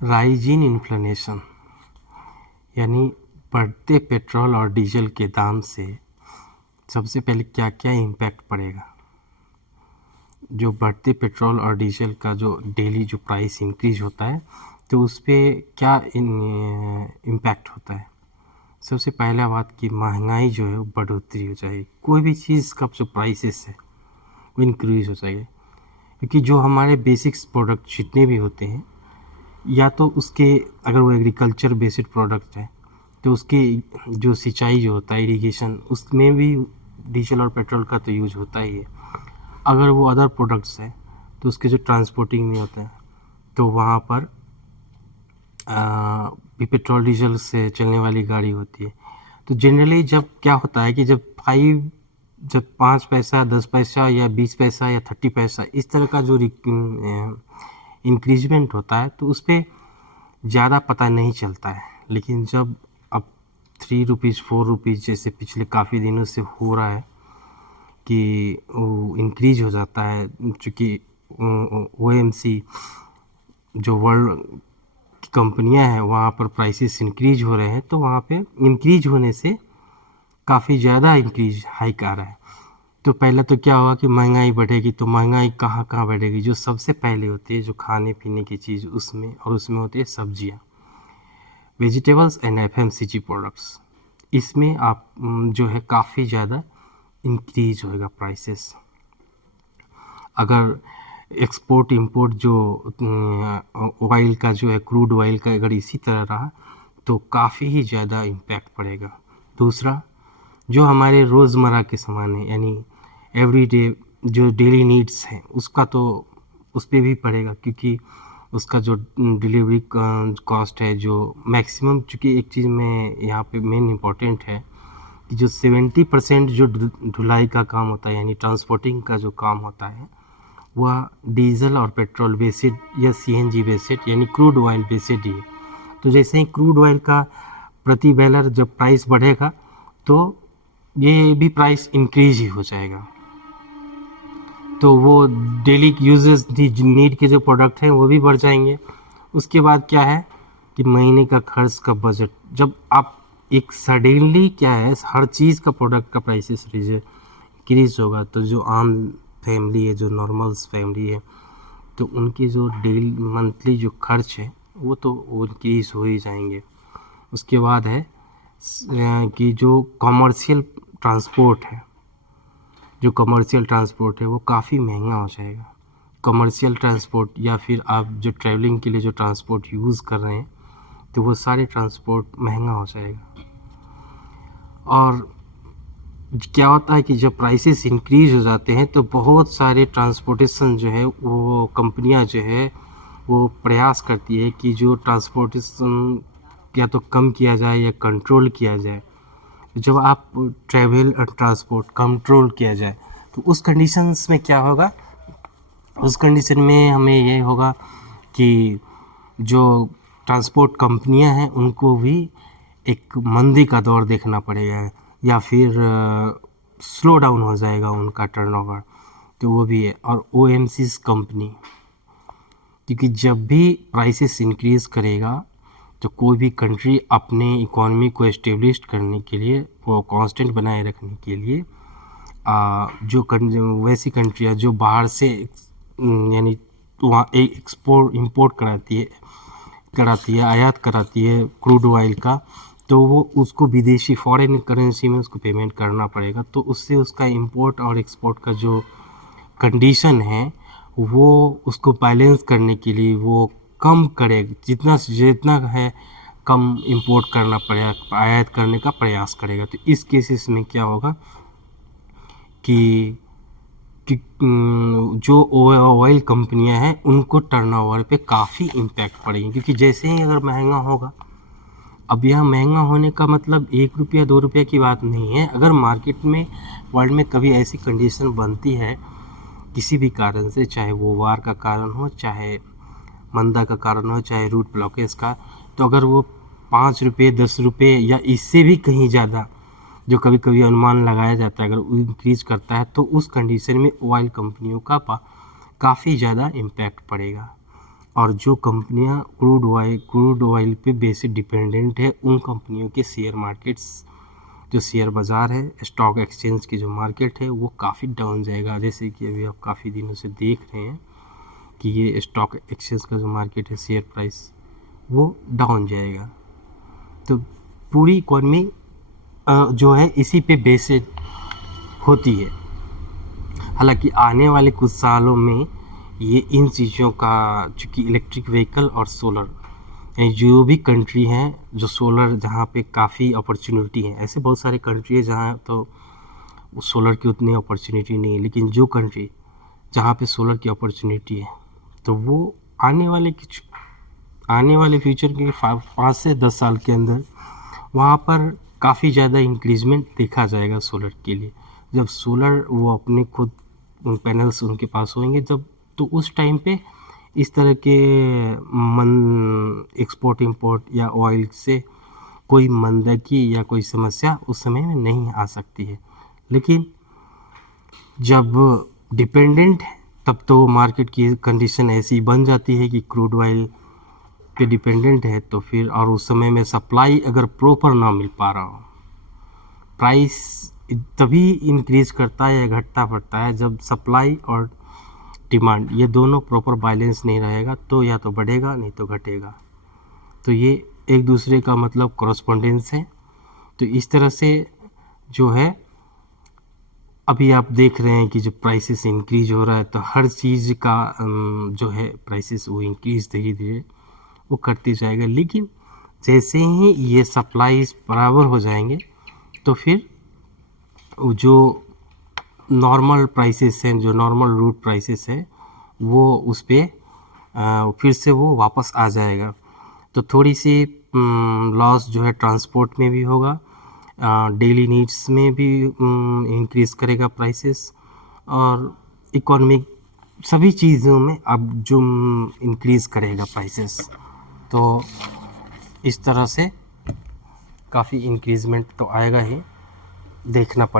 Rising inflation यानी बढ़ते petrol और डीजल के दाम से सबसे पहले क्या क्या इम्पैक्ट पड़ेगा। जो बढ़ते पेट्रोल और डीजल का जो डेली जो प्राइस इंक्रीज होता है तो उस पर क्या इम्पैक्ट होता है। सबसे पहला बात कि महंगाई जो है वो बढ़ोतरी हो जाएगी। कोई भी चीज़ का जो प्राइसेस है वो इंक्रीज हो जाएगी, क्योंकि जो हमारे बेसिक्स प्रोडक्ट जितने भी होते हैं, या तो उसके अगर वो एग्रीकल्चर बेस्ड प्रोडक्ट है तो उसके जो सिंचाई जो होता है इरिगेशन, उसमें भी डीजल और पेट्रोल का तो यूज होता ही है। अगर वो अदर प्रोडक्ट्स हैं तो उसके जो ट्रांसपोर्टिंग में होता है तो वहाँ पर भी पेट्रोल डीजल से चलने वाली गाड़ी होती है। तो जनरली जब क्या होता है कि जब 5 पैसा 10 पैसा या 20 पैसा या 30 पैसा इस तरह का जो इंक्रीजमेंट होता है तो उस पर ज़्यादा पता नहीं चलता है। लेकिन जब अब 3 रुपीज़ 4 रुपीज़ जैसे पिछले काफ़ी दिनों से हो रहा है कि वो इंक्रीज हो जाता है, चूँकि OMC जो वर्ल्ड की कंपनियां हैं वहाँ पर प्राइसेस इंक्रीज हो रहे हैं, तो वहाँ पे इंक्रीज होने से काफ़ी ज़्यादा इंक्रीज हाइक आ रहा है। तो पहले तो क्या होगा कि महंगाई बढ़ेगी, तो महंगाई कहाँ कहाँ बढ़ेगी। जो सबसे पहले होती है जो खाने पीने की चीज़ उसमें, और उसमें होती है सब्जियाँ, वेजिटेबल्स एंड FMCG प्रोडक्ट्स। इसमें आप जो है काफ़ी ज़्यादा इंक्रीज होएगा प्राइसेस। अगर एक्सपोर्ट इंपोर्ट जो ऑयल का जो है, क्रूड ऑयल का, अगर इसी तरह रहा तो काफ़ी ही ज़्यादा इम्पैक्ट पड़ेगा। दूसरा, जो हमारे रोज़मर्रा के सामान है यानी एवरीडे जो डेली नीड्स हैं उसका तो उस पर भी पड़ेगा, क्योंकि उसका जो डिलीवरी कॉस्ट है जो मैक्सिमम, चूँकि एक चीज़ में यहाँ पे मेन इम्पॉर्टेंट है कि जो 70% जो ढुलाई का काम होता है यानी ट्रांसपोर्टिंग का जो काम होता है वह डीजल और पेट्रोल बेस्ड या CNG बेस्ड यानी क्रूड ऑयल बेस्ड ही है। तो जैसे ही क्रूड ऑयल का प्रति बैरल जब प्राइस बढ़ेगा तो ये भी प्राइस इंक्रीज ही हो जाएगा। तो वो डेली यूजेस नीड के जो प्रोडक्ट हैं वो भी बढ़ जाएंगे। उसके बाद क्या है कि महीने का खर्च का बजट, जब आप एक सडनली क्या है हर चीज़ का प्रोडक्ट का प्राइसेस इंक्रीज होगा तो जो आम फैमिली है, जो नॉर्मल्स फैमिली है, तो उनकी जो डेली मंथली जो खर्च है वो तो इंक्रीज हो ही जाएंगे। उसके बाद है कि जो कमर्शियल ट्रांसपोर्ट है, जो कमर्शियल ट्रांसपोर्ट है वो काफ़ी महंगा हो जाएगा। कमर्शियल ट्रांसपोर्ट या फिर आप जो ट्रैवलिंग के लिए जो ट्रांसपोर्ट यूज़ कर रहे हैं तो वो सारे ट्रांसपोर्ट महंगा हो जाएगा। और क्या होता है कि जब प्राइसेस इंक्रीज हो जाते हैं तो बहुत सारे ट्रांसपोर्टेशन जो है वो कंपनियां जो है वो प्रयास करती है कि जो ट्रांसपोर्टेशन या तो कम किया जाए या कंट्रोल किया जाए। जब आप ट्रैवल और ट्रांसपोर्ट कंट्रोल किया जाए तो उस कंडीशंस में क्या होगा, उस कंडीशन में हमें ये होगा कि जो ट्रांसपोर्ट कंपनियां हैं उनको भी एक मंदी का दौर देखना पड़ेगा या फिर स्लो डाउन हो जाएगा उनका टर्नओवर, तो वो भी है। और OMC's कंपनी, क्योंकि जब भी प्राइसेस इंक्रीज करेगा तो कोई भी कंट्री अपने इकोनॉमी को एस्टेब्लिश करने के लिए, वो कांस्टेंट बनाए रखने के लिए जो वैसी कंट्रियाँ जो बाहर से यानी वहाँ एक्सपोर्ट इंपोर्ट कराती है आयात कराती है क्रूड ऑयल का, तो वो उसको विदेशी फॉरेन करेंसी में उसको पेमेंट करना पड़ेगा। तो उससे उसका इंपोर्ट और एक्सपोर्ट का जो कंडीशन है वो उसको बैलेंस करने के लिए वो कम करेगा, जितना है कम इंपोर्ट करना पड़ेगा, आयात करने का प्रयास करेगा। तो इस केसेस में क्या होगा कि जो ऑयल कंपनियां हैं उनको टर्नओवर पे काफ़ी इम्पैक्ट पड़ेगी, क्योंकि जैसे ही अगर महंगा होगा, अब यह महंगा होने का मतलब 1 रुपया 2 रुपये की बात नहीं है। अगर मार्केट में वर्ल्ड में कभी ऐसी कंडीशन बनती है किसी भी कारण से, चाहे वो वार का कारण हो, चाहे मंदा का कारण हो, चाहे रूट ब्लॉकेज का, तो अगर वो 5 रुपये 10 रुपये या इससे भी कहीं ज़्यादा जो कभी कभी अनुमान लगाया जाता है अगर वो इंक्रीज करता है तो उस कंडीशन में ऑयल कंपनियों का काफ़ी ज़्यादा इम्पैक्ट पड़ेगा। और जो कंपनियां क्रूड ऑयल पे बेसिक डिपेंडेंट है, उन कंपनियों के शेयर मार्केट्स, जो शेयर बाज़ार है, स्टॉक एक्सचेंज की जो मार्केट है, वो काफ़ी डाउन जाएगा। जैसे कि अभी आप काफ़ी दिनों से देख रहे हैं कि ये स्टॉक एक्सचेंज का जो मार्केट है, शेयर प्राइस वो डाउन जाएगा। तो पूरी इकॉनमी जो है इसी पे बेस्ड होती है। हालांकि आने वाले कुछ सालों में ये इन चीज़ों का, चूँकि इलेक्ट्रिक व्हीकल और सोलर, जो भी कंट्री हैं जो सोलर, जहाँ पे काफ़ी अपॉर्चुनिटी है, ऐसे बहुत सारे कंट्री है जहाँ तो सोलर की उतनी अपॉर्चुनिटी नहीं है, लेकिन जो कंट्री जहाँ पे सोलर की अपॉर्चुनिटी है, तो वो आने वाले फ्यूचर के 5 से 10 साल के अंदर वहाँ पर काफ़ी ज़्यादा इंक्रीजमेंट देखा जाएगा सोलर के लिए। जब सोलर वो अपने खुद पैनल्स उनके पास होंगे, जब तो उस टाइम पे इस तरह के एक्सपोर्ट इंपोर्ट या ऑयल से कोई मंदगी या कोई समस्या उस समय में नहीं आ सकती है। लेकिन जब डिपेंडेंट है, तब तो मार्केट की कंडीशन ऐसी बन जाती है कि क्रूड ऑयल पे डिपेंडेंट है, तो फिर और उस समय में सप्लाई अगर प्रॉपर ना मिल पा रहा हो, प्राइस तभी इंक्रीज करता है या घटता पड़ता है जब सप्लाई और डिमांड ये दोनों प्रॉपर बैलेंस नहीं रहेगा, तो या तो बढ़ेगा नहीं तो घटेगा। तो ये एक दूसरे का मतलब कॉरस्पॉन्डेंस है। तो इस तरह से जो है अभी आप देख रहे हैं कि जो प्राइसेस इंक्रीज हो रहा है, तो हर चीज़ का जो है प्राइसेस वो इंक्रीज धीरे धीरे वो करते जाएगा। लेकिन जैसे ही ये सप्लाईज बराबर हो जाएंगे, तो फिर जो नॉर्मल प्राइसेस हैं, जो नॉर्मल रूट प्राइसेस है, वो उस पर फिर से वो वापस आ जाएगा। तो थोड़ी सी लॉस जो है ट्रांसपोर्ट में भी होगा, डेली नीड्स में भी इंक्रीज़ करेगा प्राइसेस, और इकोनॉमिक सभी चीज़ों में अब जो इंक्रीज़ करेगा प्राइसेस। तो इस तरह से काफ़ी इंक्रीजमेंट तो आएगा ही, देखना पड़ेगा।